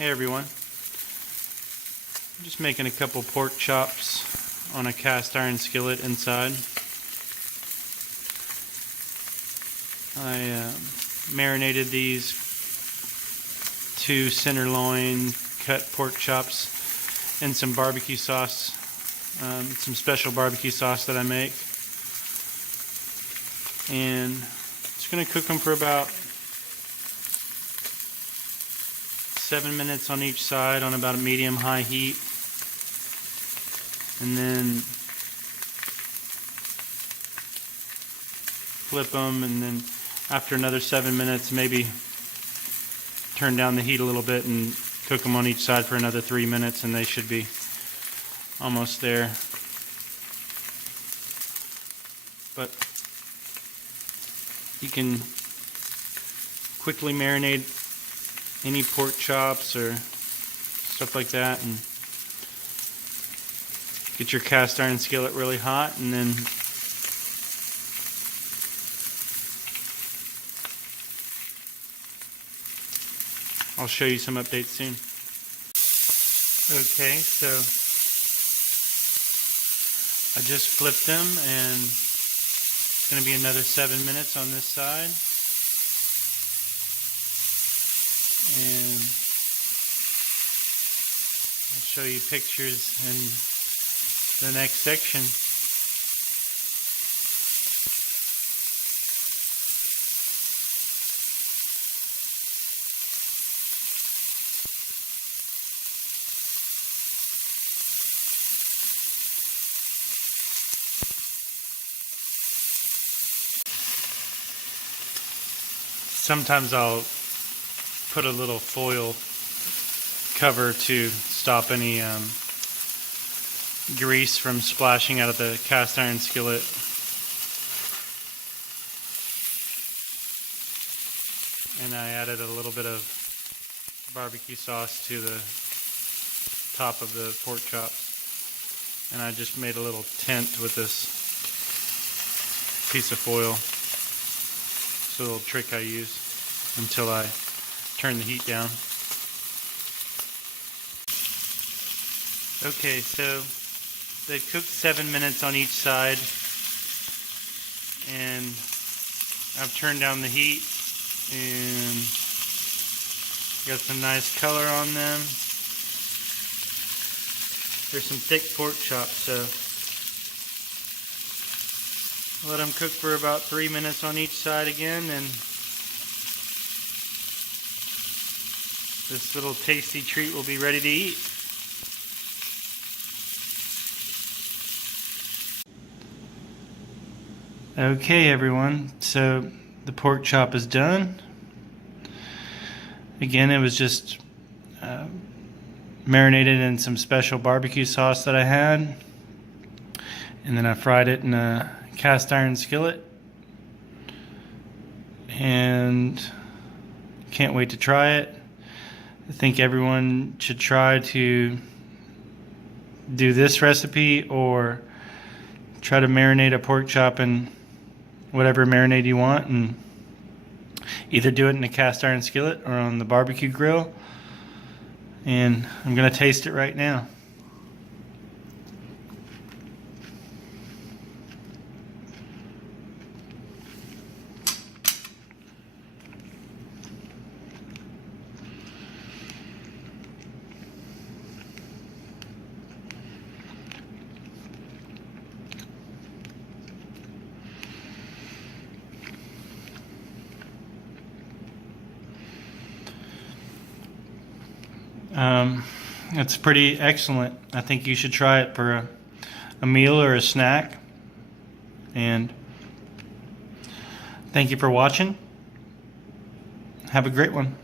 Hey everyone, I'm just making a couple pork chops on a cast iron skillet inside. I marinated these 2 center loin cut pork chops in some barbecue sauce, some special barbecue sauce that I make, and just going to cook them for about 7 minutes on each side on about a medium-high heat, and then flip them, and then after another 7 minutes maybe turn down the heat a little bit and cook them on each side for another 3 minutes, and they should be almost there. But you can quickly marinate any pork chops or stuff like that, and get your cast iron skillet really hot, and then I'll show you some updates soon. Okay, so I just flipped them, and it's going to be another 7 minutes on this side. And I'll show you pictures in the next section. Sometimes I'll put a little foil cover to stop any grease from splashing out of the cast iron skillet. And I added a little bit of barbecue sauce to the top of the pork chops. And I just made a little tent with this piece of foil. It's a little trick I use until I turn the heat down. Okay, so they cooked 7 minutes on each side, and I've turned down the heat and got some nice color on them. There's some thick pork chops, so let them cook for about 3 minutes on each side again, and this little tasty treat will be ready to eat. Okay everyone, so the pork chop is done. Again, it was just marinated in some special barbecue sauce that I had, and then I fried it in a cast iron skillet, and can't wait to try it. I think everyone should try to do this recipe, or try to marinate a pork chop in whatever marinade you want, and either do it in a cast iron skillet or on the barbecue grill. And I'm going to taste it right now. It's pretty excellent. I think you should try it for a meal or a snack. And thank you for watching. Have a great one.